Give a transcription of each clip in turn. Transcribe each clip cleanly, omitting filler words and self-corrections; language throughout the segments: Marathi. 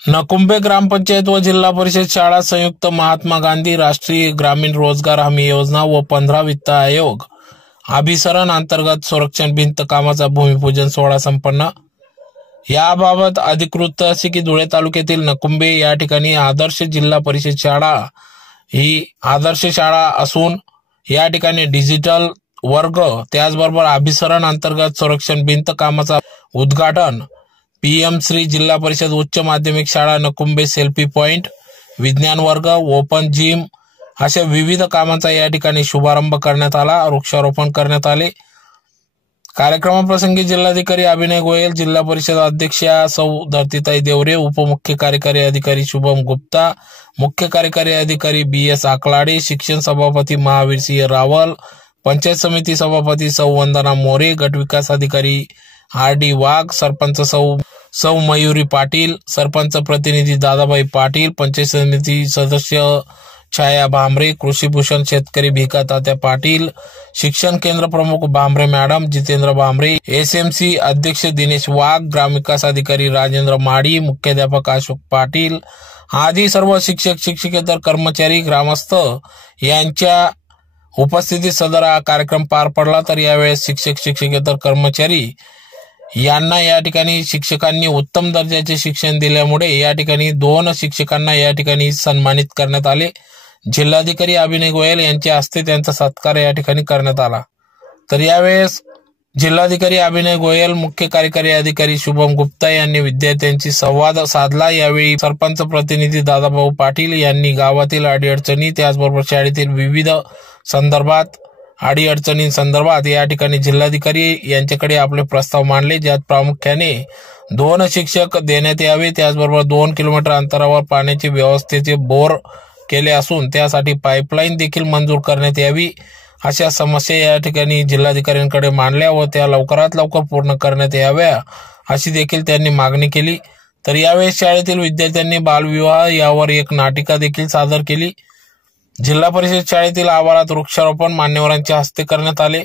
नकुंबे ग्रामपंचायत व जिल्हा परिषद शाळा संयुक्त महात्मा गांधी राष्ट्रीय ग्रामीण रोजगार हमी योजना व 15 वित्त आयोग अभिसरण अंतर्गत संरक्षण भिंत कामाचा भूमिपूजन सोहळा संपन्न। याबाबत अधिकृत असे की धुळे तालुक्यातील नकुंबे या ठिकाणी आदर्श जिल्हा परिषद शाळा ही आदर्श शाळा असून या ठिकाणी डिजिटल वर्ग त्याचबरोबर अभिसरण अंतर्गत संरक्षण भिंत कामाचा उद्घाटन, PM श्री जिल्हा परिषद उच्च माध्यमिक शाळा नकुंबे सेल्फी पॉइंट, विज्ञान वर्ग, ओपन जिम अशा विविध कामांचा या ठिकाणी शुभारंभ करण्यात आला। वृक्षारोपण करण्यात आले। कार्यक्रमाप्रसंगी जिल्हाधिकारी अभिनय गोयल, जिल्हा परिषद अध्यक्षा सौ धरतीताई देवरे, उपमुख्य कार्यकारी अधिकारी शुभम गुप्ता, मुख्य कार्यकारी अधिकारी BS आकलाडे, शिक्षण सभापती महावीर सिंह रावल, पंचायत समिती सभापती सौ वंदना मोरे, गट विकास अधिकारी RD वाघ, सरपंच सौ मयुरी पाटील, सरपंच प्रतिनिधी दादाबाई पाटील, पंचायत समिती सदस्य छाया भामरे, कृषी भूषण शेतकरी भिका तात्या पाटील, शिक्षण केंद्र प्रमुख भामरे मॅडम, जितेंद्र भामरे, SMC अध्यक्ष दिनेश वाघ, ग्रामविकास अधिकारी राजेंद्र माडी, मुख्याध्यापक अशोक पाटील आदी सर्व शिक्षक शिक्षकेतर कर्मचारी ग्रामस्थ यांच्या उपस्थितीत सदर हा कार्यक्रम पार पडला। तर यावेळेस शिक्षक शिक्षकेतर कर्मचारी यांना या ठिकाणी शिक्षकांनी उत्तम दर्जाचे शिक्षण दिल्यामुळे या ठिकाणी 2 शिक्षकांना या ठिकाणी सन्मानित करण्यात आले। जिल्हाधिकारी अभिनय गोयल यांच्या हस्ते त्यांचा सत्कार या ठिकाणी करण्यात आला। तर यावेळेस जिल्हाधिकारी अभिनय गोयल, मुख्य कार्यकारी अधिकारी शुभम गुप्ता यांनी विद्यार्थ्यांशी संवाद साधला। यावेळी सरपंच प्रतिनिधी दादाभाऊ पाटील यांनी गावातील अडीअडचणी त्याचबरोबर शाळेतील विविध संदर्भात अडीअडचणींसंदर्भात या ठिकाणी जिल्हाधिकारी यांच्याकडे आपले प्रस्ताव मांडले, ज्यात प्रामुख्याने 2 शिक्षक देण्यात यावे, त्याचबरोबर 2 किलोमीटर अंतरावर पाण्याची व्यवस्थेचे बोर केले असून त्यासाठी पाईपलाईन देखील मंजूर करण्यात यावी, अशा समस्या या ठिकाणी जिल्हाधिकाऱ्यांकडे मांडल्या व त्या लवकरात लवकर पूर्ण करण्यात याव्या अशी देखील त्यांनी मागणी केली। तर यावेळेस शाळेतील विद्यार्थ्यांनी बालविवाह यावर एक नाटिका देखील सादर केली। जिल्हा परिषद शाळेतील आवारात वृक्षारोपण मान्यवरांच्या हस्ते करण्यात आले।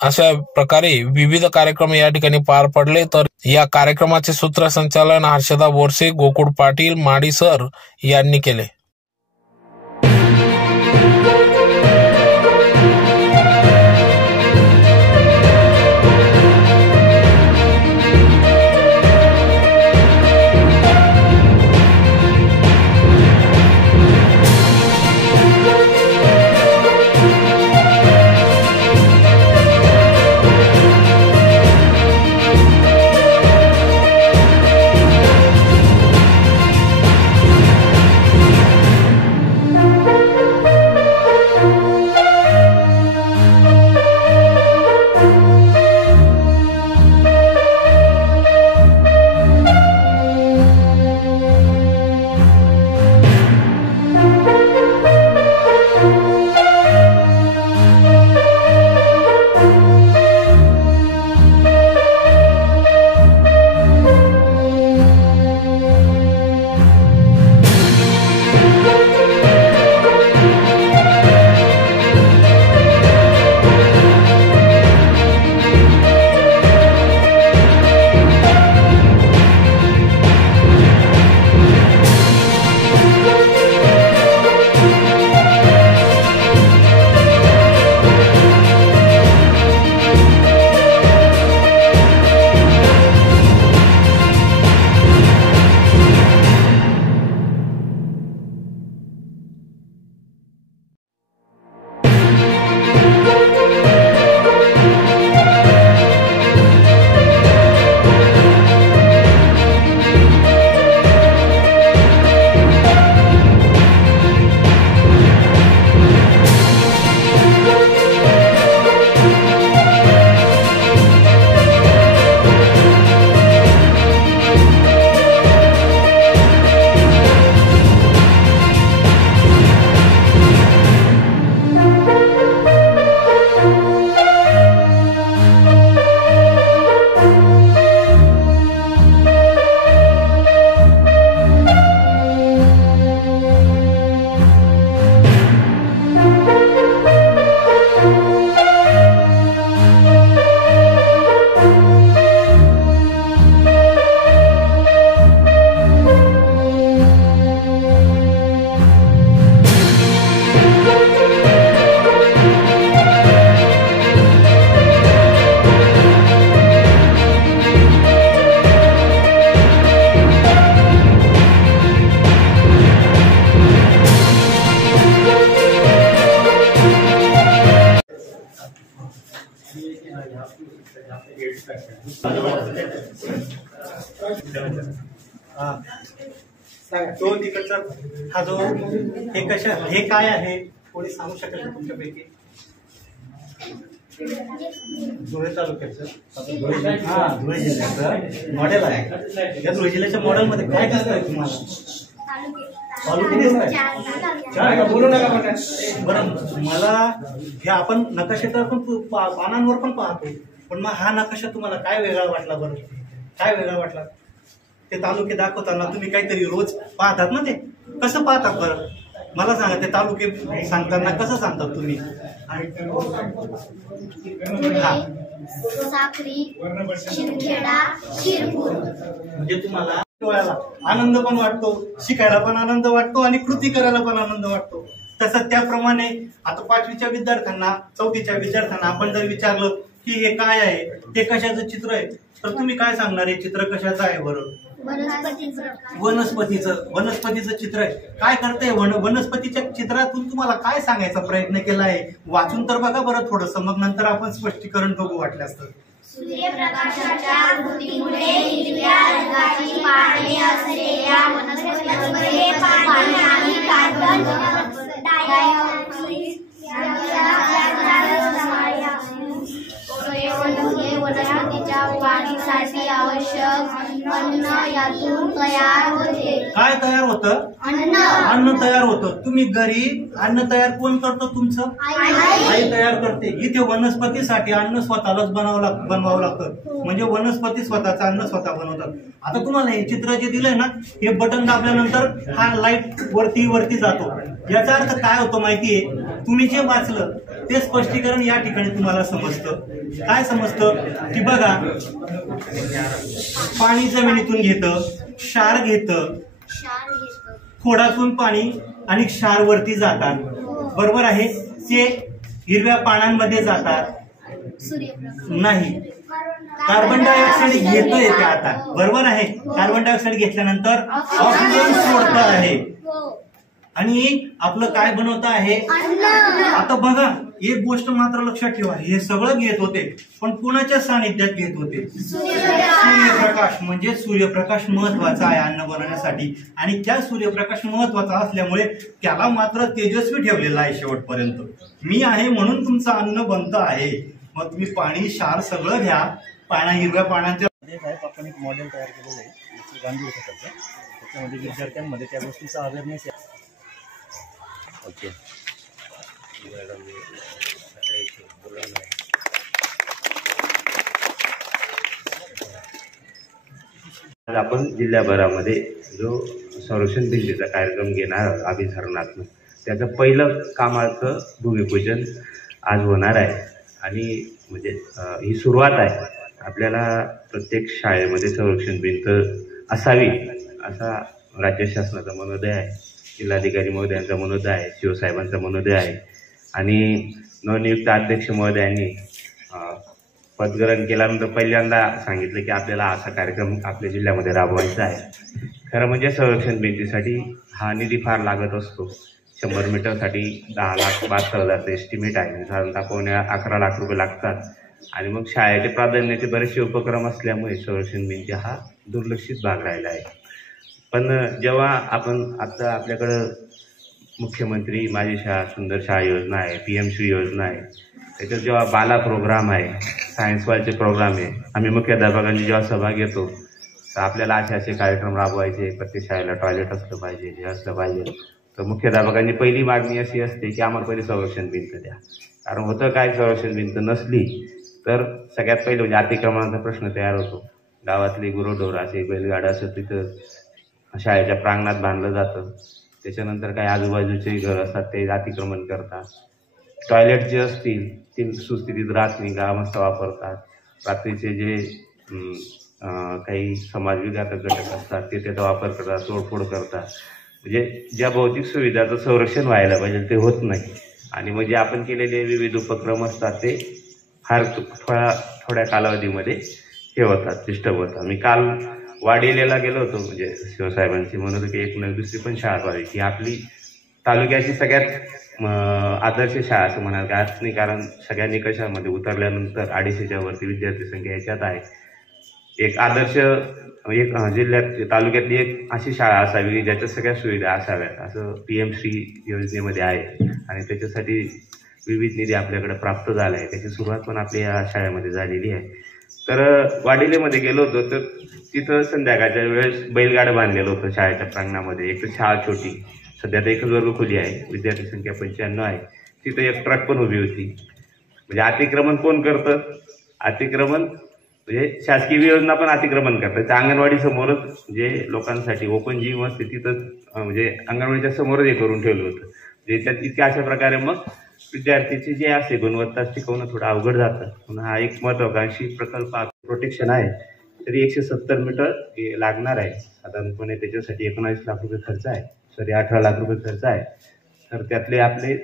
अशा प्रकारे विविध कार्यक्रम या ठिकाणी पार पडले। तर या कार्यक्रमाचे सूत्रसंचालन हर्षदा बोरसे, गोकुळ पाटील, माडी सर यांनी केले। हा सांगा तो तिकडचा हा जो हे कशा हे काय आहे कोणी सांगू शकेल का तुमच्यापैकी? धुळे तालुक्याचं हा धुळे जिल्ह्याचं मॉडेल आहे. या धुळे जिल्ह्याच्या मॉडेलमध्ये काय दिसतंय तुम्हाला? तालुके दिसताय बोलू नका बरं. मला हे आपण नकाशे तर पण पानांवर पण पाहतो, पण मग हा नकाशा तुम्हाला काय वेगळा वाटला? बरं काय वेगळा वाटला? ते तालुके दाखवताना तुम्ही काहीतरी रोज पाहतात ना, ते कसं पाहतात बरं मला सांगा? ते तालुके सांगताना कसं सांगतात तुम्ही? साक्री, शिंदखेडा, शिरपूर. म्हणजे तुम्हाला आनंद पण वाटतो, शिकायला पण आनंद वाटतो आणि कृती करायला पण आनंद वाटतो. तसं त्याप्रमाणे आता 5वीच्या विद्यार्थ्यांना 4थीच्या विद्यार्थ्यांना आपण जर विचारलं की हे काय आहे, ते कशाचं चित्र आहे, तर तुम्ही काय सांगणार? हे चित्र कशाचं आहे बरं? वनस्पतीचं चित्र आहे. काय करते वनस्पतीच्या चित्रातून तुम्हाला काय सांगायचा प्रयत्न केला आहे? वाचून तर बघा बरं थोडंसं, मग नंतर आपण स्पष्टीकरण बघू वाटल्यास तर. सूर्यप्रकाशाच्या कृतीमुळे हिरव्या रंगाची पाने असलेल्या वनस्पतींमध्ये पाणी आणि कार्बन डायऑक्साईड वनस्पतीच्या वाढीसाठी आवश्यक अन्न यातून तयार होते. काय तयार होतं? अन्न तयार होतं. तुम्ही घरी अन्न तयार कोण करतो? तुमचं आई तयार करते. इथे वनस्पतीसाठी अन्न स्वतःलाच बनवावं लागतं. म्हणजे वनस्पती स्वतःचं अन्न स्वतः बनवतात. आता तुम्हाला हे चित्र जे दिलंय ना, हे बटन दाबल्यानंतर हा लाईट वरती जातो. याचा अर्थ काय होतो माहितीये? तुम्ही जे वाचलं ते स्पष्टीकरण या ठिकाणी तुम्हाला समजतं. काय समजतं की बघा, पाणी जमिनीतून घेतं, क्षार घेतं, खोडातून पाणी आणि क्षार वरती जातात. बरोबर आहे. ते हिरव्या पानांमध्ये जातात नाही. कार्बन डायऑक्साईड घेतोय ते आता. बरोबर आहे. कार्बन डायऑक्साईड घेतल्यानंतर ऑक्सिजन सोडत आहे आणि आपलं काय बनवत आहे? आता बघा, एक गोष्ट मात्र लक्षात ठेवा, हे सगळं घेत होते पण कुणाच्या सानिध्यात घेत होते? सूर्यप्रकाश. म्हणजे सूर्यप्रकाश महत्वाचा आहे अन्न बनवण्यासाठी, आणि त्या सूर्यप्रकाश महत्वाचा असल्यामुळे त्याला मात्र तेजस्वी ठेवलेला आहे शेवटपर्यंत. मी आहे म्हणून तुमचं अन्न बनतं आहे. मग तुम्ही पाणी क्षार सगळं घ्या. हिरव्या पाण्याच्या आपण एक मॉडेल तयार केलेलं आहे गांधी उपक्रमाचं. त्याच्यामध्ये विद्यार्थ्यांमध्ये त्या गोष्टीचा अवेअरनेस आहे. ओके. आपण जिल्ह्याभरामध्ये जो संरक्षण भिंतीचा कार्यक्रम घेणार अभिसरणात्मक, त्याचं पहिलं कामाचं भूमिपूजन आज होणार आहे. आणि म्हणजे ही सुरुवात आहे. आपल्याला प्रत्येक शाळेमध्ये संरक्षण भिंत असावी असा राज्य शासनाचा मनोदय आहे, जिल्हाधिकारी महोदयांचा मनोदय आहे, शिवसाहेबांचा मनोदय आहे. आणि नवनियुक्त अध्यक्ष महोदयांनी पदग्रहण केल्यानंतर पहिल्यांदा सांगितलं की आपल्याला असा कार्यक्रम आपल्या जिल्ह्यामध्ये राबवायचा आहे. खरं म्हणजे संरक्षण भिंतीसाठी हा निधी फार लागत असतो. 100 मीटरसाठी 10,72,000 एस्टिमेट आहे. साधारणतः 11 लाख रुपये लागतात. आणि मग शाळेचे प्राधान्याचे बरेचसे उपक्रम असल्यामुळे संरक्षण भिंती हा दुर्लक्षित भाग राहिला आहे. पण जेव्हा आपण आता आपल्याकडं मुख्यमंत्री माझी शाळा सुंदर शाळा योजना आहे, PM-श्री योजना आहे, त्याच्यात जेव्हा बाला प्रोग्राम आहे, सायन्स वालचे प्रोग्राम आहे, आम्ही मुख्याध्यापकांची जेव्हा सभा घेतो तर आपल्याला असे कार्यक्रम राबवायचे, प्रत्येक शाळेला टॉयलेट असलं पाहिजे, हे असलं पाहिजे. तर मुख्याध्यापकांची पहिली मागणी अशी असते की आम्हाला पहिले संरक्षण भिंत द्या. कारण होतं काय, संरक्षण भिंत नसली तर सगळ्यात पहिलं म्हणजे अतिक्रमणाचा प्रश्न तयार होतो. गावातली गुरंढोर असे बैलगाडा असं तिथं शाळेच्या प्रांगणात बांधलं जातं. त्याच्यानंतर काही आजूबाजूचे घर असतात ते अतिक्रमण करतात. टॉयलेट जे असतील ते सुस्थितीत राहत नाही, ग्रामस्थ वापरतात. रात्रीचे जे काही समाजविघातक घटक असतात ते त्याचा वापर करतात, तोडफोड करतात. म्हणजे ज्या भौतिक सुविधाचं संरक्षण व्हायला पाहिजे ते होत नाही. आणि म्हणजे आपण केलेले विविध उपक्रम असतात ते फार थोड्या कालावधीमध्ये हे होतात, डिस्टर्ब होतात. मी काल वाडिलेला गेलो होतो, म्हणजे शिवसाहेबांची म्हणत होती एक नवी दुसरी पण शाळा व्हावी, ही आपली तालुक्याची सगळ्यात आदर्श शाळा असं म्हणाल का नाही. कारण सगळ्या निकषामध्ये उतरल्यानंतर 250च्या वरती विद्यार्थी संख्या याच्यात आहे. एक आदर्श एक जिल्ह्यात तालुक्यातली एक अशी शाळा असावी ज्याच्या सगळ्या सुविधा असाव्यात असं PM श्री योजनेमध्ये आहे आणि त्याच्यासाठी विविध निधी आपल्याकडे प्राप्त झाला आहे. त्याची सुरुवात पण आपल्या या शाळेमध्ये झालेली आहे. तर वाडिलेमध्ये गेलो होतो तर तिथं संध्याकाळच्या वेळेस बैलगाडं बांधलेलं होतं शाळेच्या प्रांगणामध्ये. एक तर शाळा छोटी, सध्या तर एकच वर्ग खोली आहे, विद्यार्थी संख्या 95 आहे. तिथं एक ट्रक पण उभी होती. म्हणजे अतिक्रमण कोण करतं? अतिक्रमण म्हणजे शासकीय योजना पण अतिक्रमण करतात. त्या अंगणवाडी समोरच जे लोकांसाठी ओपन जिम असते तिथंच म्हणजे अंगणवाडीच्या समोरच हे करून ठेवलं होतं. म्हणजे त्यात इतक्या अशा प्रकारे मग विद्यार्थीची जे असते गुणवत्ता शिकवणं थोडं अवघड जातं. म्हणून हा एक महत्वाकांक्षी प्रकल्प प्रोटेक्शन आहे. तरी 170 मीटर लागणार आहे साधारणपणे. त्याच्यासाठी 19 लाख रुपये खर्च आहे, 18 लाख रुपये खर्च आहे. तर त्यातले आपले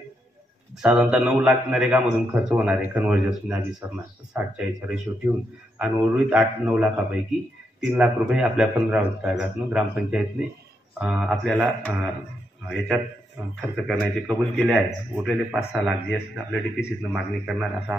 साधारणतः 9 लाख नरेगामधून खर्च होणार आहे कन्व्हर्जन अभिसरणात 60च्या रेशो ठेवून आणि उर्वरित 8-9 लाखापैकी 3 लाख रुपये आपल्या 15 विभागातून ग्रामपंचायतने आपल्याला याच्यात खर्च करण्याचे कबूल केले आहे. उरलेले 5-6 लाख जे असतील आपल्या DPCतनं मागणी करणार असा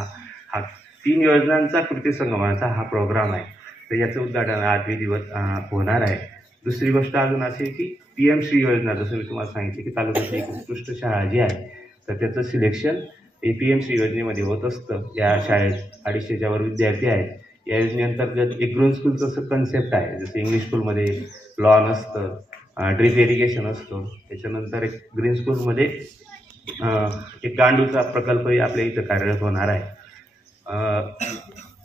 हा 3 योजनांचा कृती संगमाचा हा प्रोग्राम आहे. तर याचं उद्घाटन 8 दिवस होणार आहे. दुसरी गोष्ट अजून अशी की PM श्री योजना जसं मी तुम्हाला सांगितलं की तालुक्यातली एक उत्कृष्ट शाळा जी आहे तर त्याचं सिलेक्शन PM श्री योजनेमध्ये होत असतं. या शाळेत 250च्या वर विद्यार्थी आहेत. या योजनेअंतर्गत एक ग्रोन स्कूलचं कन्सेप्ट आहे. जसं इंग्लिश स्कूलमध्ये लॉन असतं, ड्रिप इरिगेशन असतो. त्याच्यानंतर एक ग्रीन स्कूलमध्ये एक गांडूचा प्रकल्पही आपल्या इथं कार्यरत होणार आहे.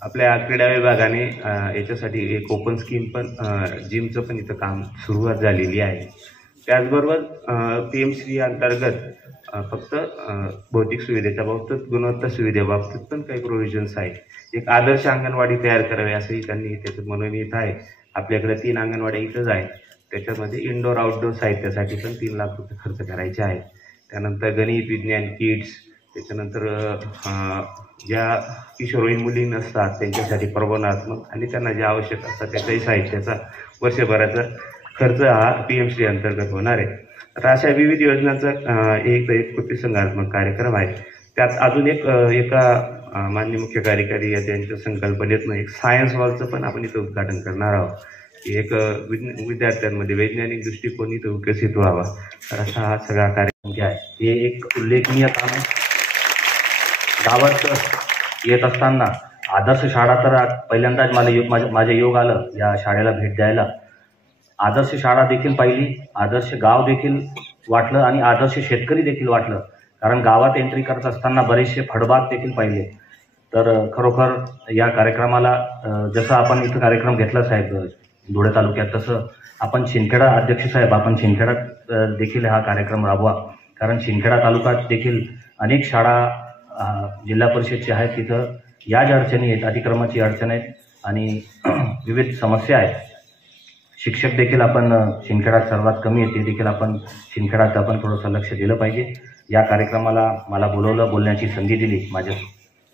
आपल्या क्रीडा विभागाने याच्यासाठी एक ओपन स्कीम पण जिमचं पण इथं काम सुरुवात झालेली आहे. त्याचबरोबर PM श्री अंतर्गत फक्त भौतिक सुविधेच्या बाबतीत गुणवत्ता सुविधेबाबतीत पण काही प्रोव्हिजन्स आहेत. एक आदर्श अंगणवाडी तयार करावी असंही त्यांनी त्याच्यात म्हणून येत आहे. आपल्याकडे 3 अंगणवाड्या इथंच आहेत. त्याच्यामध्ये इंडोर आउटडोर साहित्यासाठी पण 3 लाख रुपये खर्च करायचे आहेत. त्यानंतर गणित विज्ञान किट्स, त्याच्यानंतर ज्या किशोरवयीन मुली नसतात त्यांच्यासाठी प्रबोधनात्मक आणि त्यांना जे आवश्यक असतात त्याच्याही साहित्याचा वर्षभराचा खर्च हा PM श्री अंतर्गत होणार आहे. तर अशा विविध योजनांचा एक कृती संघात्मक कार्यक्रम आहे. त्यात अजून एका माननीय मुख्य कार्यकारी यांच्या संकल्पनेतनं एक सायन्स हॉलचं पण आपण इथं उद्घाटन करणार आहोत. एक विद्यार्थ्यांमध्ये वैज्ञानिक दृष्टिकोन इथं विकसित व्हावा. तर असा हा सगळा कार्यक्रम जे आहे हे एक उल्लेखनीय काम आहे. गावात येत असताना आदर्श शाळा तर पहिल्यांदाच माझ्या योग आलं या शाळेला भेट द्यायला. आदर्श शाळा देखील पाहिली, आदर्श गाव देखील वाटलं आणि आदर्श शेतकरी देखील वाटलं. कारण गावात एंट्री करत असताना बरेचसे फळबाग देखील पाहिले. तर खरोखर या कार्यक्रमाला जसं आपण इथं कार्यक्रम घेतला साहेब धुळे तालुक्यात तसं आपण शिंदखेडा अध्यक्ष साहेब आपण शिंदखेडात देखील हा कार्यक्रम राबवा. कारण शिंदखेडा तालुक्यात देखील अनेक शाळा जिल्हा परिषदच्या आहेत. तिथं या ज्या अडचणी आहेत, अतिक्रमणाची अडचण आहेत आणि विविध समस्या आहेत. शिक्षक देखील आपण शिंदखेडात सर्वात कमी आहेत, ते देखील आपण शिंदखेडात आपण थोडंसं लक्ष दिलं पाहिजे. या कार्यक्रमाला मला बोलवलं, बोलण्याची संधी दिली, माझ्या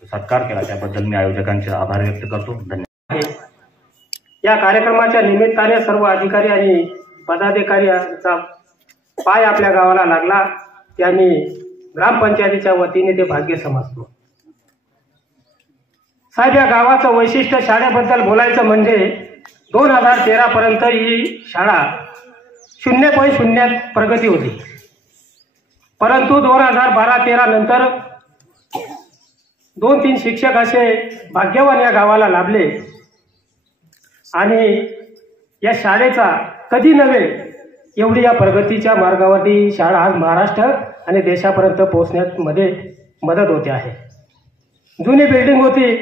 सत्कार केला त्याबद्दल मी आयोजकांचे आभार व्यक्त करतो. धन्यवाद. या कार्यक्रमाच्या निमित्ताने सर्व अधिकारी आणि पदाधिकाऱ्यांचा पाय आपल्या गावाला लागला त्यांनी ग्रामपंचायतीच्या वतीने ते भाग्य समजतो. साहेब या गावाचं वैशिष्ट्य शाळेबद्दल बोलायचं म्हणजे 2013 पर्यंत ही शाळा 0.0 प्रगती होती. परंतु 2012-13 नंतर 2-3 शिक्षक असे भाग्यवान या गावाला लाभले आणि या शाळेचा कधी नव्हे एवढी या प्रगतीच्या मार्गावरती शाळा आज महाराष्ट्र आणि देशापर्यंत पोहोचण्यामध्ये मदत होते आहे. जुनी बिल्डिंग होती.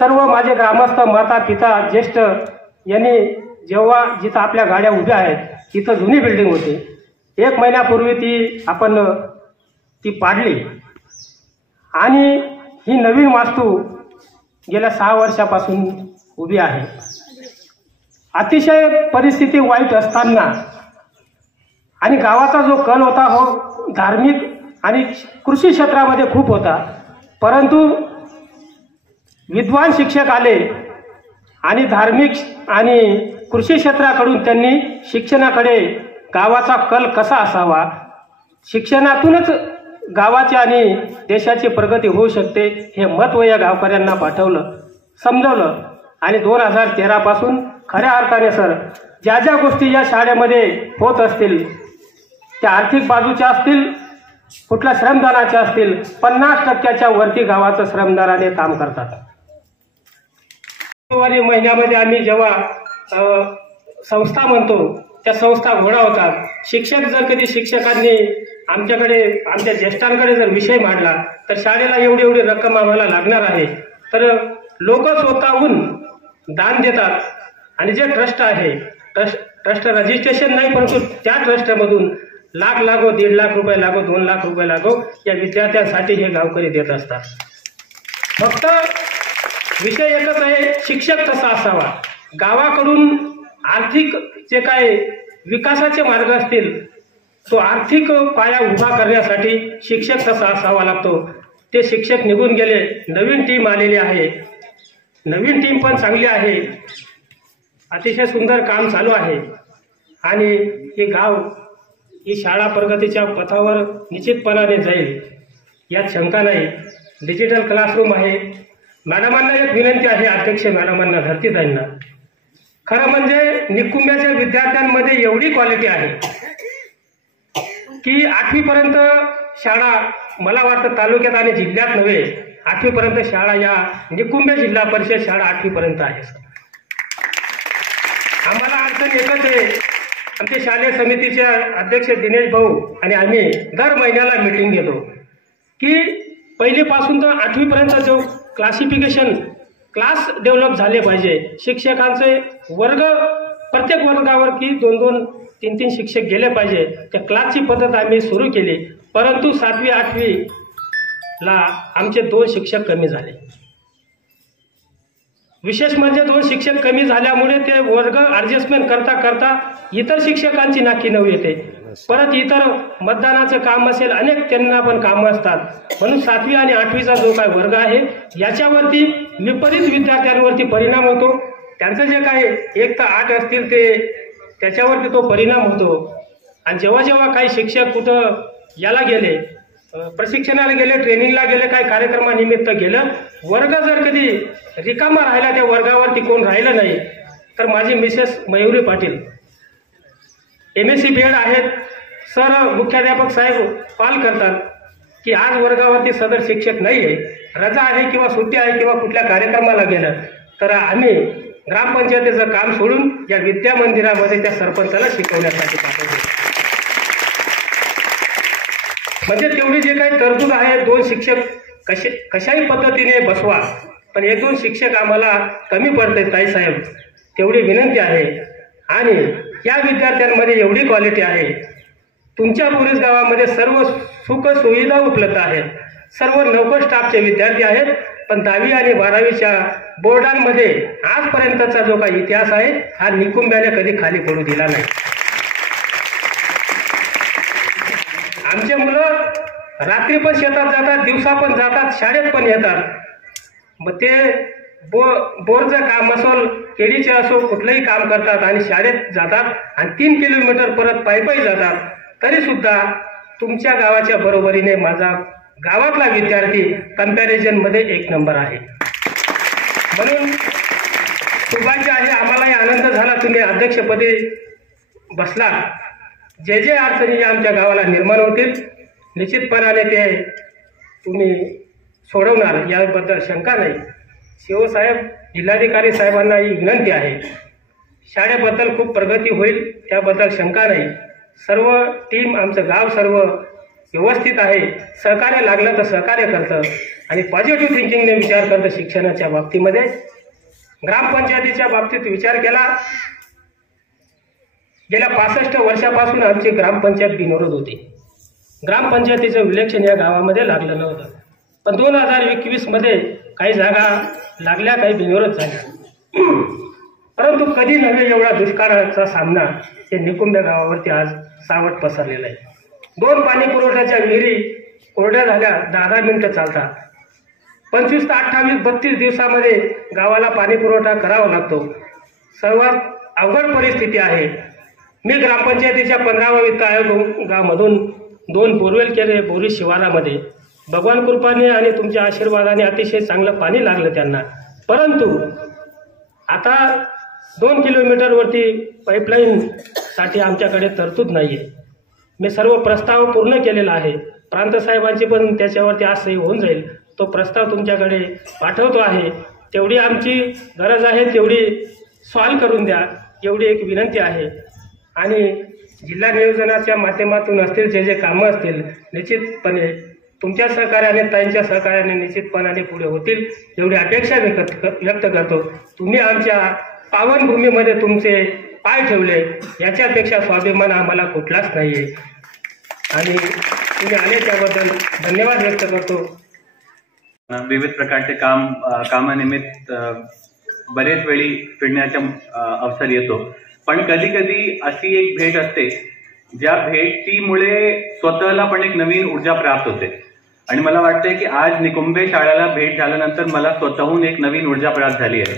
सर्व माझे ग्रामस्थ माता पिता ज्येष्ठ यांनी जेव्हा जिथं आपल्या गाड्या उभ्या आहेत तिथं जुनी बिल्डिंग होती. 1 महिन्यापूर्वी आपण ती पाडली आणि ही नवीन वास्तू गेल्या 6 वर्षापासून उभी आहे. अतिशय परिस्थिती वाईट असताना आणि गावाचा जो कल होता हो धार्मिक आणि कृषी क्षेत्रामध्ये खूप होता. परंतु विद्वान शिक्षक आले आणि धार्मिक आणि कृषी क्षेत्राकडून त्यांनी शिक्षणाकडे गावाचा कल कसा असावा, शिक्षणातूनच गावाची आणि देशाची प्रगती होऊ शकते हे महत्त्व या गावकऱ्यांना पाठवलं, समजवलं आणि 2013 पासून खऱ्या अर्थाने सर ज्या ज्या गोष्टी या शाळेमध्ये होत असतील त्या आर्थिक बाजूच्या असतील, कुठल्या श्रमदानाच्या असतील, 50% वरती गावाचं श्रमदानाने काम करतात. फेब्रुवारी महिन्यामध्ये आम्ही जेव्हा संस्था म्हणतो त्या संस्था घोडा होतात. शिक्षक जर कधी शिक्षकांनी आमच्याकडे आमच्या ज्येष्ठांकडे जर विषय मांडला तर शाळेला एवढी रक्कम आम्हाला लागणार आहे, तर लोक स्वतःहून दान देतात. आणि जे ट्रस्ट आहे, ट्रस्ट रजिस्ट्रेशन नाही, परंतु त्या ट्रस्टमधून लाख लागो, 1.5 लाख रुपये लागो, 2 लाख रुपये लागो, या विद्यार्थ्यांसाठी हे गावकरी देत असतात. फक्त विषय एकच आहे, शिक्षक कसा असावा. गावाकडून आर्थिक जे काय विकासाचे मार्ग असतील, तो आर्थिक पाया उभा करण्यासाठी शिक्षक कसा असावा लागतो. ते शिक्षक निघून गेले, नवीन टीम आलेली आहे. नवीन टीम पण चांगली आहे, अतिशय सुंदर काम चालू आहे. आणि हे गाव, ही शाळा प्रगतीच्या पथावर निश्चितपणाने जाईल यात शंका नाही. डिजिटल क्लासरूम आहे. मॅडमांना एक विनंती आहे, अध्यक्ष मॅडमांना, धरतीताईंना, खरं म्हणजे निकुंब्याच्या विद्यार्थ्यांमध्ये एवढी क्वालिटी आहे की 8वी पर्यंत शाळा, मला वाटतं तालुक्यात आणि जिल्ह्यात नव्हे, 8वी पर्यंत शाळा या निकुंब्या जिल्हा परिषद शाळा 8वी पर्यंत आहे. आम्हाला अडचण एकच आहे, आमचे शालेय समितीचे अध्यक्ष दिनेश भाऊ आणि आम्ही दर महिन्याला मीटिंग घेतो की पहिलीपासून तर 8वी पर्यंत जो क्लासिफिकेशन क्लास डेव्हलप झाले पाहिजे. शिक्षकांचे वर्ग, प्रत्येक वर्गावर की 2-2, 3-3 शिक्षक गेले पाहिजे. त्या क्लासची पद्धत आम्ही सुरू केली, परंतु 7वी 8वी ला आमचे 2 शिक्षक कमी झाले. विशेष म्हणजे 2 शिक्षक कमी झाल्यामुळे ते वर्ग ॲडजस्टमेंट करता करता इतर शिक्षकांची नाकी नऊ येते. परत इतर मतदानाचं काम असेल, अनेक त्यांना पण कामं असतात. म्हणून 7वी आणि 8वीचा जो काय वर्ग आहे याच्यावरती विपरीत विद्यार्थ्यांवरती परिणाम होतो. त्यांचं जे काय 1 ते 8 असतील ते त्याच्यावरती तो परिणाम होतो. आणि जेव्हा जेव्हा काही शिक्षक कुठं याला गेले, प्रशिक्षणाला गेले, ट्रेनिंगला गेले, काही कार्यक्रमानिमित्त गेलं, वर्ग जर कधी रिकामा राहिला, त्या वर्गावरती कोण राहिलं नाही, तर माझी Mrs Mayuri Patil MSc BEd आहेत, सर मुख्याध्यापक साहेब कॉल करतात की आज वर्गावरती सदर शिक्षक नाही आहे, रजा आहे किंवा सुट्टी आहे किंवा कुठल्या कार्यक्रमाला गेलं, तर आम्ही ग्रामपंचायतीचं काम सोडून या विद्या मंदिरामध्ये त्या सरपंचाला शिकवण्यासाठी पाठवतो. म्हणजे तेवढी जे काही तरतूद आहे, 2 शिक्षक कशाही पद्धतीने बसवा, पण 1-2 शिक्षक आम्हाला कमी पडते ताईसाहेब, तेवढी विनंती आहे. आणि या विद्यार्थ्यांमध्ये एवढी क्वालिटी आहे. तुमच्या बोरीस गावामध्ये सर्व सुख सुविधा उपलब्ध आहेत, सर्व नौकर स्टाफचे विद्यार्थी आहेत, पण 10वी आणि 12वीच्या बोर्डांमध्ये आजपर्यंतचा जो काही इतिहास आहे हा निकुंब्याने कधी खाली पडू दिला नाही. आमचे मुलं रात्री पण शेतात जातात, दिवसा पण जातात, शाळेत पण येतात. मग ते बोरचं काम असो, केळीचे असो, कुठलंही काम करतात आणि शाळेत जातात आणि 3 किलोमीटर परत पायी जातात. तरी सुद्धा तुमच्या गावाच्या बरोबरीने माझा गावातला विद्यार्थी कंपॅरिझन मध्ये 1 नंबर आहे. म्हणून सौभाग्य आहे, आम्हालाही आनंद झाला तुम्ही अध्यक्षपदी बसला. जे जे अडचणी आमच्या गावाला निर्माण होतील निश्चितपणाने ते तुम्ही सोडवणार याबद्दल शंका नाही. CO साहेब, जिल्हाधिकारी साहेबांना ही विनंती आहे, शाळेबद्दल खूप प्रगती होईल त्याबद्दल शंका नाही. सर्व टीम, आमचं गाव सर्व व्यवस्थित आहे, सहकार्य लागलं तर सहकार्य करतं आणि पॉझिटिव्ह थिंकिंगने विचार करतं. शिक्षणाच्या बाबतीमध्ये ग्रामपंचायतीच्या बाबतीत विचार केला, गेल्या 65 वर्षापासून आमची ग्रामपंचायत बिनविरोध होती. ग्रामपंचायतीचं इलेक्शन या गावामध्ये लागलं नव्हतं, पण 2021 मध्ये काही जागा लागल्या, काही बिनविरोध झाल्या. परंतु कधी नव्हे एवढा दुष्काळाचा सामना हे निकुंब्या गावावरती आज सावट पसरलेला आहे. 2 पाणी पुरवठ्याच्या विहिरी कोरड्या झाल्या, 10 मिनिटं चालतात. 25 ते 28, 32 दिवसामध्ये गावाला पाणी पुरवठा करावा लागतो. सर्वात अवघड परिस्थिती आहे. मी ग्रामपंचायतीच्या 15व्या वित्त आयोगामधून 2 बोरवेल केले बोरी शिवारामध्ये. भगवान कृपाने आणि तुमच्या आशीर्वादाने अतिशय चांगलं पाणी लागलं त्यांना. परंतु आता 2 किलोमीटरवरती पाईपलाईनसाठी आमच्याकडे तरतूद नाही आहे. मी सर्व प्रस्ताव पूर्ण केलेला आहे. प्रांत साहेबांची पण त्याच्यावरती आज सही होऊन जाईल. तो प्रस्ताव तुमच्याकडे पाठवतो आहे. तेवढी आमची गरज आहे तेवढी सॉल्व करून द्या, एवढी एक विनंती आहे. आणि जिल्हा नियोजनाच्या माध्यमातून असतील जे कामं असतील निश्चितपणे तुमच्या सहकार्याने, ताईंच्या सहकार्याने निश्चितपणाने पुढे होतील एवढी अपेक्षा व्यक्त करतो. तुम्ही आमच्या पावनभूमीमध्ये तुमचे पाय ठेवले याच्यापेक्षा स्वाभिमान आम्हाला कुठलाच नाही आहे. आणि तुम्ही आले त्याबद्दल धन्यवाद व्यक्त करतो. विविध प्रकारचे कामानिमित्त बरेच वेळी फिरण्याचा अवसर येतो, पण कधी कधी अशी एक भेट असते ज्या भेटीमुळे स्वतःला पण एक नवीन ऊर्जा प्राप्त होते. आणि मला वाटतंय की आज निकुंभे शाळेला भेट झाल्यानंतर मला स्वतःहून एक नवीन ऊर्जा प्राप्त झाली आहे.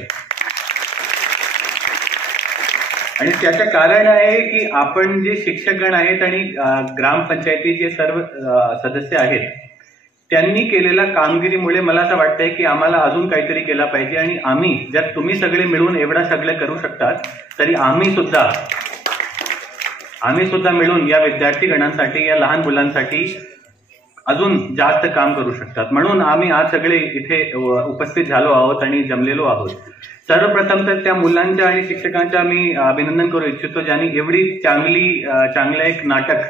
आणि त्याचं कारण आहे की आपण जे शिक्षकगण आहेत आणि ग्रामपंचायतीचे सर्व सदस्य आहेत त्यांनी केलेल्या कामगिरीमुळे मला असं वाटतंय की आम्हाला अजून काहीतरी केलं पाहिजे. आणि आम्ही जर तुम्ही सगळे मिळून एवढा सगळे करू शकतात तरी आम्ही सुद्धा मिळून या विद्यार्थीगणांसाठी, या लहान मुलांसाठी अजून जास्त काम करू शकतात. म्हणून आम्ही आज सगळे इथे उपस्थित झालो आहोत आणि जमलेलो आहोत. सर्वप्रथम तर त्या मुलांच्या आणि शिक्षकांच्या मी अभिनंदन करू इच्छितो ज्यांनी एवढी चांगलं एक नाटक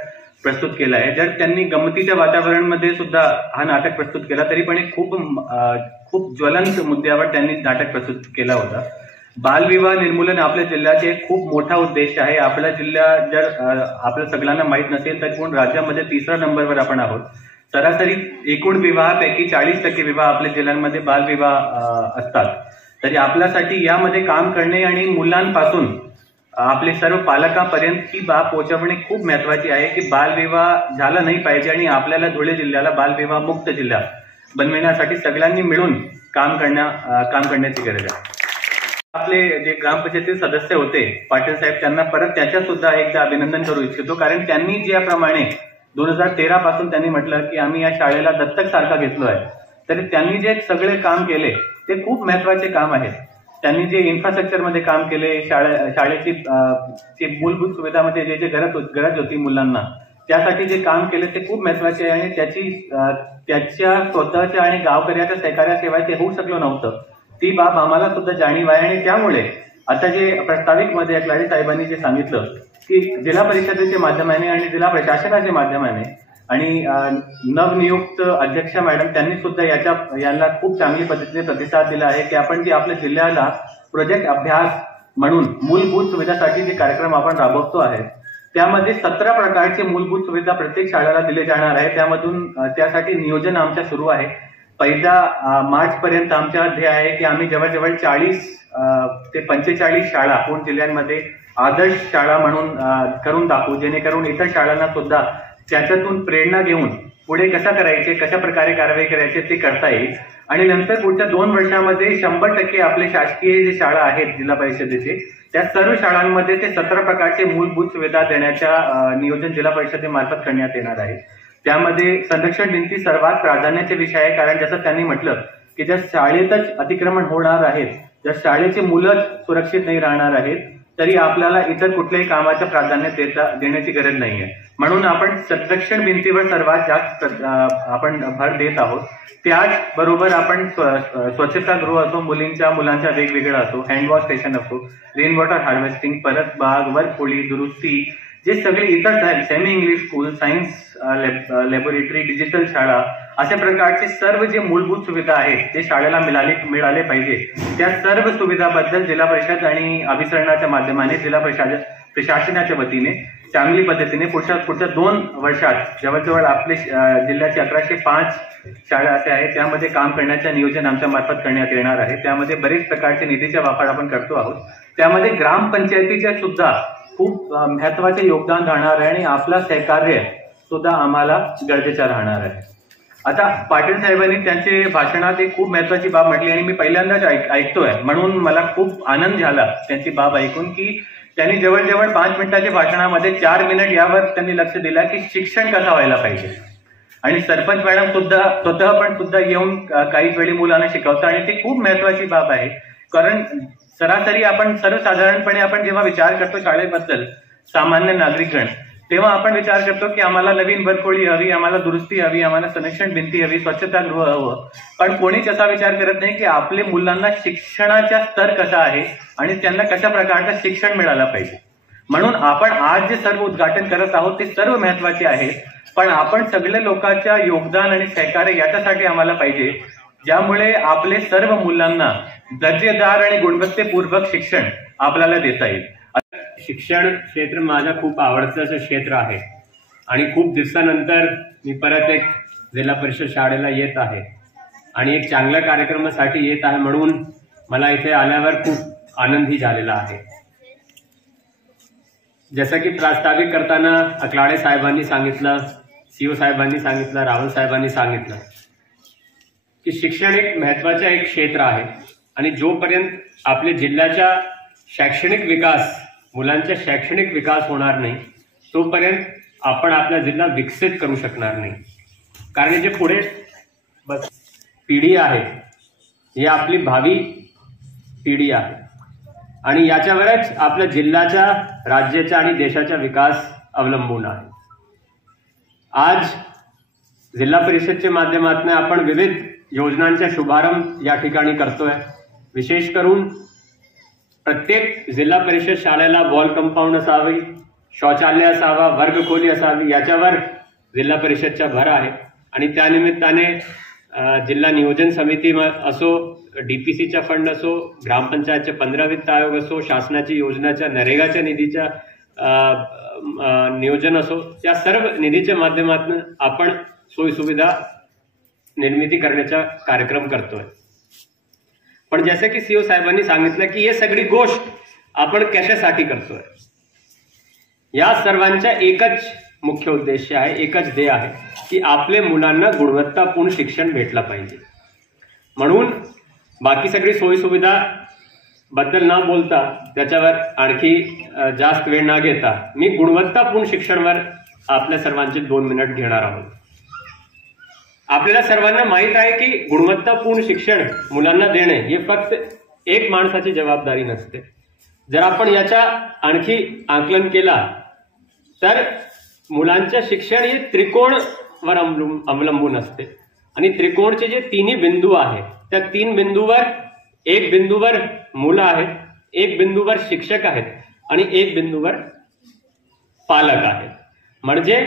प्रस्तुत केलं आहे. जर त्यांनी गमतीच्या वातावरणामध्ये सुद्धा हा नाटक प्रस्तुत केला तरी पण एक खूप ज्वलंत मुद्द्यावर त्यांनी नाटक प्रस्तुत केला होता. बालविवाह निर्मूलन आपल्या जिल्ह्याचे एक खूप मोठा उद्देश आहे. आपला जिल्हा जर आपल्या सगळ्यांना माहीत नसेल तर पण राज्यामध्ये 3ऱ्या नंबरवर आपण आहोत. सरासरी एकूण विवाहापैकी 40% विवाह आपल्या जिल्ह्यांमध्ये बालविवाह असतात. तरी आपल्यासाठी यामध्ये काम करणे आणि मुलांपासून आपले सर्व पालकांपर्यंत ही बाब पोहोचवणे खूप महत्वाची आहे की बालविवाह झाला नाही पाहिजे. आणि आपल्याला धुळे जिल्ह्याला बालविवाह मुक्त जिल्हा बनविण्यासाठी सगळ्यांनी मिळून काम करण्याची गरज आहे. आपले जे ग्रामपंचायतीचे सदस्य होते पाटील साहेब, त्यांना परत त्याच्या सुद्धा एकदा अभिनंदन करू इच्छितो. कारण त्यांनी ज्याप्रमाणे 2013 पासून त्यांनी म्हटलं की आम्ही या शाळेला दत्तक सारखा घेतलो आहे, तरी त्यांनी जे सगळे काम केले ते खूप महत्वाचे काम आहे. त्यांनी जे इन्फ्रास्ट्रक्चरमध्ये काम केले, शाळेची मूलभूत सुविधामध्ये जे गरज होती मुलांना, त्यासाठी जे काम केले ते खूप महत्वाचे आहे. आणि त्याच्या स्वतःच्या आणि गावकऱ्याच्या सहकार्याशिवाय ते होऊ शकलं नव्हतं. ती बाब आम्हाला सुद्धा जाणीव आहे. आणि त्यामुळे आता जे प्रास्ताविक मध्ये लाडी साहेबांनी जे सांगितलं की जिल्हा परिषदेच्या माध्यमाने आणि जिल्हा प्रशासनाच्या माध्यमाने आणि नवनियुक्त अध्यक्षा मॅडम त्यांनी सुद्धा याला खूप चांगली पद्धतीने प्रतिसाद दिला आहे की आपण जे आपल्या जिल्ह्याला प्रोजेक्ट अभ्यास म्हणून मूलभूत सुविधासाठी जे कार्यक्रम आपण राबवतो आहे त्यामध्ये 17 प्रकारचे मूलभूत सुविधा प्रत्येक शाळेला दिले जाणार आहे. त्यासाठी नियोजन आमच्या सुरू आहे. 1 मार्च पर्यंत आमच्या ध्येय आहे की आम्ही जवळजवळ 40 ते 45 शाळा पूर्ण जिल्ह्यांमध्ये आदर्श शाळा म्हणून करून दाखवू, जेणेकरून इतर शाळांना सुद्धा त्याच्यातून प्रेरणा घेऊन पुढे कशा प्रकारे कारवाई करायची ते करता येईल. आणि नंतर पुढच्या 2 वर्षामध्ये 100% आपले शासकीय जे शाळा आहेत जिल्हा परिषदेचे त्या सर्व शाळांमध्ये ते 17 प्रकारचे मूलभूत सुविधा देण्याच्या नियोजन जिल्हा परिषदेमार्फत करण्यात येणार आहे. त्यामध्ये संरक्षण भिंती सर्वात प्राधान्याचे विषय आहे. कारण जसं त्यांनी म्हटलं की जर शाळेतच अतिक्रमण होणार आहेत, जर शाळेचे मुलंच सुरक्षित नाही राहणार आहेत, तरी आपल्याला इतर कुठल्याही कामाचं प्राधान्य देण्याची गरज नाहीये. म्हणून आपण संरक्षण भिंतीवर सर्वात जास्त आपण भर देत आहोत. त्याचबरोबर आपण स्वच्छतागृह असो, मुलांच्या वेगवेगळं असो, हँडवॉश स्टेशन असो, रेन वॉटर हार्वेस्टिंग, परत बाग, वर्गखोली दुरुस्ती, जे सगळे इतर semi English school, science laboratory, digital शाळा, अशा प्रकारचे सर्व जे मूलभूत सुविधा आहेत ते शाळेला मिळाले पाहिजे. त्या सर्व सुविधाबद्दल जिल्हा परिषद आणि अभिसरणाच्या माध्यमाने जिल्हा प्रशासनाच्या वतीने चांगली पद्धतीने पुढच्या 2 वर्षात जवळजवळ आपले जिल्ह्याचे 1105 शाळा असे आहेत त्यामध्ये काम करण्याचे नियोजन आमच्या मार्फत करण्यात येणार आहे. त्यामध्ये बरेच प्रकारचे निधीचा वापर आपण करतो आहोत. त्यामध्ये ग्रामपंचायतीच्या सुद्धा खूप महत्वाचे योगदान राहणार आहे आणि आपला सहकार्य सुद्धा आम्हाला गरजेचं राहणार आहे. आता पाटील साहेबांनी त्यांचे भाषणात एक खूप महत्वाची बाब म्हटली आणि मी पहिल्यांदाच ऐकतोय, म्हणून मला खूप आनंद झाला त्यांची बाब ऐकून की त्यांनी जवळजवळ 5 मिनिटाच्या भाषणामध्ये 4 मिनिट यावर त्यांनी लक्ष दिलं की शिक्षण कसं व्हायला पाहिजे. आणि सरपंच मॅडम सुद्धा येऊन काही वेळी मुलांना शिकवतात आणि ती खूप महत्वाची बाब आहे. कारण सरासरी आपण सर्वसाधारणपणे आपण जेव्हा विचार करतो शाळेबद्दल सामान्य नागरिकगण, तेव्हा आपण विचार करतो की आम्हाला नवीन वरखोळी हवी, आम्हाला दुरुस्ती हवी, आम्हाला संरक्षण भिंती हवी, स्वच्छतागृह हवं. पण कोणीच असा विचार करत नाही की आपले मुलांना शिक्षणाचा स्तर कसा आहे आणि त्यांना कशा प्रकारचं शिक्षण मिळालं पाहिजे. म्हणून आपण आज जे सर्व उद्घाटन करत आहोत ते सर्व महत्वाचे आहे, पण आपण सगळ्या लोकांच्या योगदान आणि सहकार्य याच्यासाठी आम्हाला पाहिजे, ज्यामुळे आपले सर्व मुलांना दर्जेदार आणि गुणवत्तेपूर्वक शिक्षण आपल्याला देता येईल. शिक्षण क्षेत्र माझं खूप आवडतं असं क्षेत्र आहे आणि खूप दिवसानंतर मी परत एक जिल्हा परिषद शाळेला येत आहे आणि एक चांगल्या कार्यक्रमासाठी येत आहे, म्हणून मला इथे आल्यावर खूप आनंदी झालेला आहे. जसं की प्रास्ताविक करताना अकलाडे साहेबांनी सांगितलं, सीओ साहेबांनी सांगितलं, रावल साहेबांनी सांगितलं की शिक्षण एक महत्वाचं एक क्षेत्र आहे आणि जोपर्यंत आपल्या जिल्ह्याच्या शैक्षणिक विकास, मुलांचा शैक्षणिक विकास होणार नाही तोपर्यंत आपण आपला जिल्हा विकसित करू शकणार नाही. कारण जे पुढे पिढी आहे ही आपली भावी पिढी आहे आणि याच्यावरच आपल्या जिल्ह्याच्या, राज्याचा आणि देशाचा विकास अवलंबून आहे. आज जिल्हा परिषदच्या माध्यमातून आपण विविध योजनांचा शुभारंभ या ठिकाणी करतोय. विशेष करून प्रत्येक जिल्हा परिषद शाळेला वॉल कंपाऊंड असावी, शौचालय असावा, वर्गखोली असावी, याच्यावर जिल्हा परिषदचा भर आहे आणि त्यानिमित्ताने जिल्हा नियोजन समिती असो, डीपीसीचा फंड असो, ग्रामपंचायतचे 15 वित्त आयोग असो, शासनाची योजनाच्या नरेगाच्या निधीच्या नियोजन असो, या सर्व निधीच्या माध्यमातून आपण सोयीसुविधा निर्मिती करण्याचा कार्यक्रम करतोय. पण जसे की सीओ साहेबांनी सांगितलं की हे सगळी गोष्ट आपण कशासाठी करतोय, या सर्वांचा एकच मुख्य उद्देश आहे, एकच ध्येय आहे की आपले मुलांना गुणवत्तापूर्ण शिक्षण भेटलं पाहिजे. म्हणून बाकी सगळी सोयीसुविधा बद्दल न बोलता, त्याच्यावर आणखी जास्त वेळ न घेता मी गुणवत्तापूर्ण शिक्षणावर आपल्या सर्वांचे 2 मिनिट घेणार आहोत. आपल्याला सर्वांना माहित आहे की गुणवत्तापूर्ण शिक्षण मुलांना देणे हे फक्त एक माणसाची जबाबदारी नसते. जर आपण याचा आणखी आकलन केला तर मुलांचे शिक्षण हे त्रिकोणावर अवलंबून असते आणि त्रिकोणचे जे तिन्ही बिंदू आहेत त्या 3 बिंदूवर, एक बिंदूवर मुलं आहेत, एक बिंदूवर शिक्षक आहेत आणि एक बिंदूवर पालक आहेत. म्हणजे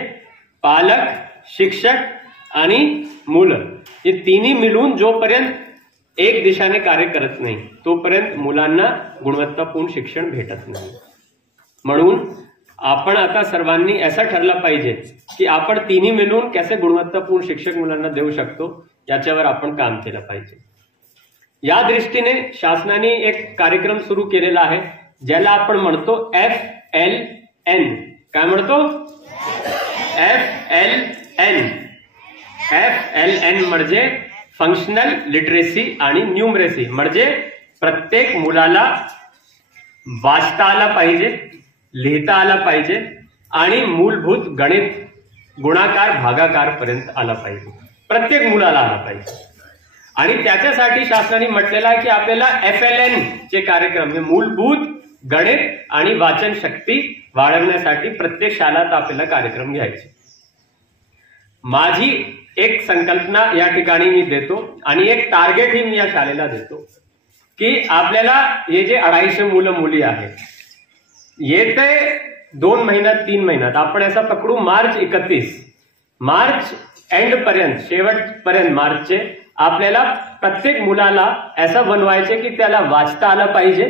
पालक, शिक्षक आणि मुलं हे तिन्ही मिळून जोपर्यंत एक दिशाने कार्य करत नाही तोपर्यंत मुलांना गुणवत्तापूर्ण शिक्षण भेटत नाही. म्हणून आपण आता सर्वांनी असं ठरलं पाहिजे की आपण तिन्ही मिळून कसे गुणवत्तापूर्ण शिक्षक मुलांना देऊ शकतो याच्यावर आपण काम केलं पाहिजे. या दृष्टीने शासनाने एक कार्यक्रम सुरू केलेला आहे ज्याला आपण म्हणतो FLN. काय म्हणतो? FLN म्हणजे फंक्शनल लिटरेसी आणि न्यूमरेसी. म्हणजे प्रत्येक मुलाला वाचता आला पाहिजे, लिहिता आला पाहिजे आणि मूलभूत गणित, गुणाकार, भागाकार पर्यंत आला पाहिजे. प्रत्येक मुलाला आला पाहिजे आणि त्याच्यासाठी शासनाने म्हटलेलं आहे की आपल्याला FLN चे कार्यक्रम, मूलभूत गणित आणि वाचन शक्ती वाढवण्यासाठी प्रत्येक शाळेत आपल्याला कार्यक्रम घ्यायचे. माझी एक संकल्पना या ठिकाणी मी देतो आणि एक टार्गेटही मी या शाळेला देतो की आपल्याला हे जे 250 मुलं मुली आहेत, येते 2 महिन्यात 3 महिन्यात आपण असं पकडू, मार्च एंड पर्यंत, शेवटपर्यंत मार्चचे आपल्याला प्रत्येक मुलाला असं बनवायचे की त्याला वाचता आलं पाहिजे,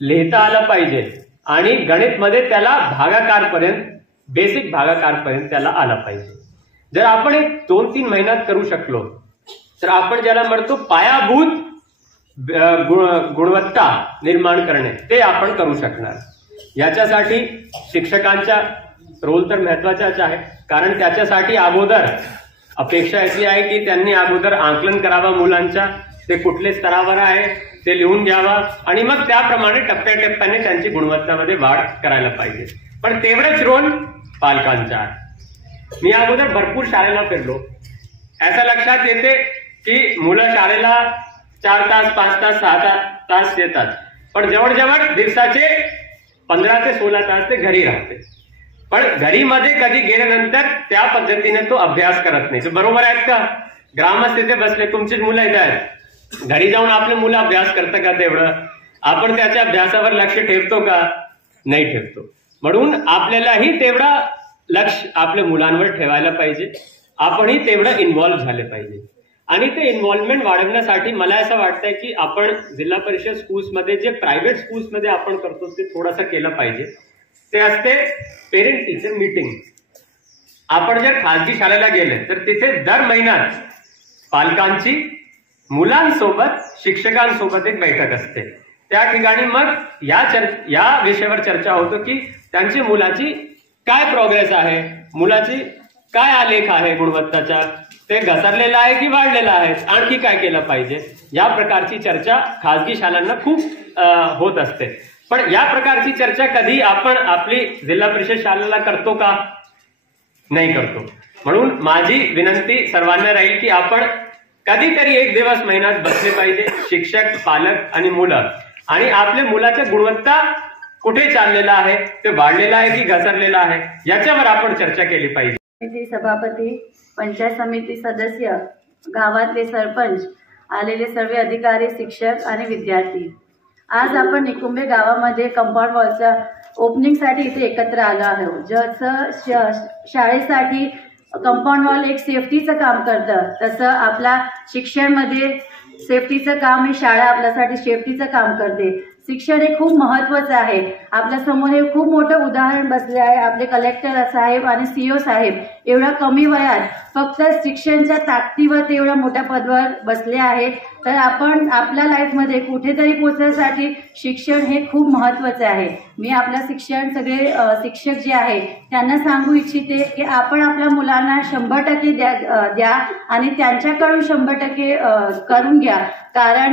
लिहिता आलं पाहिजे आणि गणितमध्ये त्याला भागाकारपर्यंत, बेसिक भागाकारपर्यंत त्याला आलं पाहिजे. जर आपण एक 2-3 महिन्यात करू शकलो तर आपण ज्याला म्हणतो पायाभूत गुणवत्ता निर्माण करणे ते आपण करू शकणार. याच्यासाठी शिक्षकांचा रोल तर महत्वाचाच आहे, कारण त्याच्यासाठी अगोदर अपेक्षा अशी आहे की त्यांनी अगोदर आकलन करावं मुलांच्या, ते कुठल्या स्तरावर आहे ते लिहून घ्यावा आणि मग त्याप्रमाणे टप्प्याटप्प्याने त्यांची गुणवत्तामध्ये वाढ करायला पाहिजे. पण तेवढंच रोल पालकांचा आहे. मी अगोदर भरपूर शाळेला फिरलो, असं लक्षात येते की मुलं शाळेला 4 तास, 5 तास, 6 तास येतात, पण जवळजवळ दिवसाचे 15 ते 16 तास ते घरी राहते. पण घरी मध्ये कधी गेल्यानंतर त्या पद्धतीने तो अभ्यास करत नाही. बरोबर आहेत का? ग्रामस्थ इथे बसले, तुमचीच मुलं इथे आहेत. घरी जाऊन आपले मुलं अभ्यास करतं का तेवढं? आपण त्याच्या अभ्यासावर लक्ष ठेवतो का? नाही ठेवतो. म्हणून आपल्यालाही तेवढं लक्ष आपल्या मुलांवर ठेवायला पाहिजे. आपणही तेवढं इन्व्हॉल्व्ह झाले पाहिजे. आणि ते इन्व्हॉल्वमेंट वाढवण्यासाठी मला असं वाटतंय की आपण जिल्हा परिषद स्कूल्समध्ये जे प्रायव्हेट स्कूल्समध्ये आपण करतो ते थोडंसं केलं पाहिजे. ते असते पेरेंट टीचर मीटिंग. आपण जर खाजगी शाळेला गेले तर तिथे दर महिन्यात पालकांची मुलांसोबत शिक्षकांसोबत एक बैठक असते. त्या ठिकाणी मग या विषयावर चर्चा होतो की त्यांची मुलाची काय प्रोग्रेस आहे, मुलाची काय आलेख आहे गुणवत्ताचा, ते घसरलेला आहे की वाढलेला आहे, आणखी काय केलं पाहिजे, या प्रकारची चर्चा खाजगी शाळांना खूप होत असते. पण या प्रकारची चर्चा कधी आपण आपली जिल्हा परिषद शाळेला करतो का? नाही करतो. म्हणून माझी विनंती सर्वांना राहील की आपण कधीतरी एक दिवस महिन्यात बसले पाहिजे, शिक्षक, पालक आणि मुलं, आणि आपल्या मुलाच्या गुणवत्ता कुठे चाललेला आहे, ते वाढलेला आहे की घसरलेला आहे, याच्यावर आपण चर्चा केली पाहिजे. सभापती, पंचायत समिती सदस्य, गावातले सरपंच, आलेले सर्व अधिकारी, शिक्षक आणि विद्यार्थी, आज आपण निकुंबे गावामध्ये कंपाऊंड वॉलच्या ओपनिंगसाठी इथे एकत्र आलो आहोत. जसं शाळेसाठी कंपाऊंड वॉल एक सेफ्टीचं काम करतं, तसं आपला शिक्षणमध्ये सेफ्टीचं काम ही शाळा आपल्यासाठी सेफ्टीचं काम करते. शिक्षण हे खूप महत्त्वाचं आहे. आपल्यासमोर हे खूप मोठं उदाहरण बसले आहे. आपले कलेक्टर साहेब आणि CO साहेब एवढ्या कमी वयात फक्त शिक्षणाच्या ताकदीवर ते एवढ्या मोठ्या पदावर बसले आहेत. तर आपण आपल्या लाईफमध्ये कुठेतरी पोहोचण्यासाठी शिक्षण हे खूप महत्त्वाचं आहे. मी आपल्या सगळे शिक्षक जे आहे त्यांना सांगू इच्छिते की आपण आपल्या मुलांना 100% द्या आणि त्यांच्याकडून 100% करून घ्या. कारण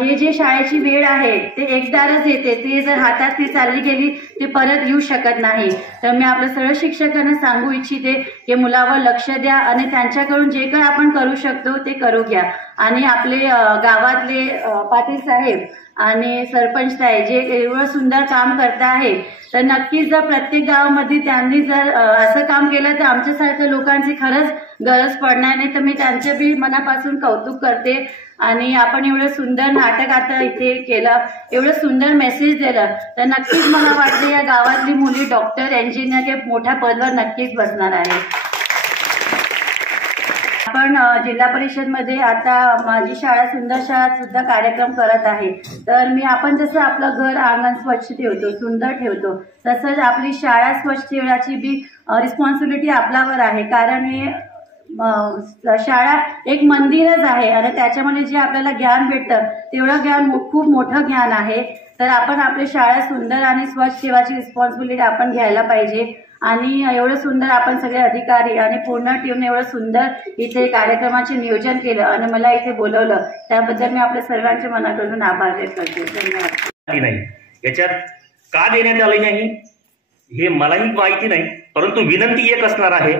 हे जे शाळेची वेळ आहे ते एकदाच येते. ते जर हातात ती चालली गेली ते परत येऊ शकत नाही. तर मी आपल्या सर्व शिक्षकांना सांगू इच्छिते की मुलावर लक्ष द्या आणि त्यांच्याकडून जे काही आपण करू शकतो ते करू घ्या. आणि आपले गावातले पाटील साहेब आणि सरपंच साहेब जे एवढं सुंदर काम करत आहे, तर नक्कीच जर प्रत्येक गावामध्ये त्यांनी जर असं काम केलं तर आमच्यासारख्या लोकांची खरंच गरज पडणार नाही. तर मी त्यांचे बी मनापासून कौतुक करते. आणि आपण एवढं सुंदर नाटक आता इथे केलं, एवढं सुंदर मेसेज दिलं, तर नक्कीच मला वाटतं या गावातली मुली डॉक्टर, इंजिनियर हे मोठ्या पदावर नक्कीच बसणार आहे. आपण जिल्हा परिषदमध्ये आता माझी शाळा सुंदर शाळा सुद्धा कार्यक्रम करत आहे. तर आपण जसं आपलं घर अंगण स्वच्छ ठेवतो, सुंदर ठेवतो, तसंच आपली शाळा स्वच्छ ठेवण्याची बी रिस्पॉन्सिबिलिटी आपल्यावर आहे. कारण हे शाळा एक मंदिरच आहे आणि त्याच्यामध्ये जे आपल्याला ज्ञान भेटतं तेवढं ज्ञान खूप मोठं ज्ञान आहे. तर आपण आपली शाळा सुंदर आणि स्वच्छ ठेवायची रिस्पॉन्सिबिलिटी आपण घ्यायला पाहिजे. आणि एवढं सुंदर आपण सगळे अधिकारी आणि पूर्ण टीम एवढं सुंदर इथे कार्यक्रमाचे नियोजन केलं आणि मला इथे बोलवलं, त्याबद्दल मी आपल्या सर्वांच्या मनाकडून आभार व्यक्त करते. धन्यवाद. नाही, याच्यात का देण्यात आले नाही हे मलाही माहिती नाही, परंतु विनंती एक असणार आहे,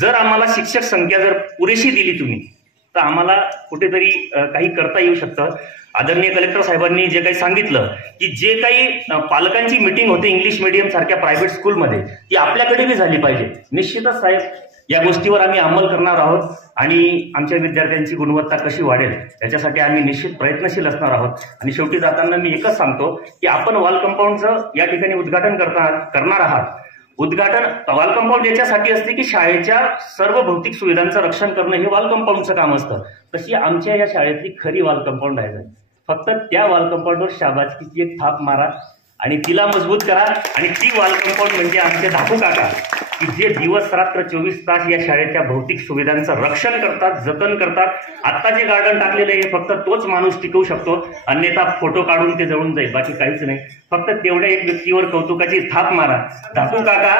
जर आम्हाला शिक्षक संख्या जर पुरेशी दिली तुम्ही तर आम्हाला कुठेतरी काही करता येऊ शकतं. आदरणीय कलेक्टर साहेबांनी जे काही सांगितलं की जे काही पालकांची मीटिंग होते इंग्लिश मीडियम सारख्या प्रायव्हेट स्कूलमध्ये ती आपल्याकडे बी झाली पाहिजे. निश्चितच साहेब या गोष्टीवर आम्ही अंमल करणार आहोत आणि आमच्या विद्यार्थ्यांची गुणवत्ता कशी वाढेल याच्यासाठी आम्ही निश्चित प्रयत्नशील असणार आहोत. आणि शेवटी जाताना मी एकच सांगतो की आपण वॉल कंपाऊंडचं या ठिकाणी उद्घाटन करणार आहात. उद्घाटन वॉल कंपाऊंड याच्यासाठी असते की शाळेच्या सर्व भौतिक सुविधांचं रक्षण करणं हे वॉल कंपाऊंडचं काम असतं. तशी आमच्या या शाळेतली खरी वॉल कंपाऊंड आहे. फक्त त्या वॉल कंपाऊंडवर शाबासकीची एक थाप मारा आणि तिला मजबूत करा. आणि ती वॉल कंपाऊंड म्हणजे आमचे धाकू काका की जे दिवस रात्र 24 तास या शाळेच्या भौतिक सुविधांचं रक्षण करतात, जतन करतात. आता जे गार्डन टाकलेलं आहे फक्त तोच माणूस टिकवू शकतो, अन्यथा फोटो काढून ते जळून जाईल, बाकी काहीच नाही. फक्त तेवढ्या एक व्यक्तीवर कौतुकाची थाप मारा. धाकू काका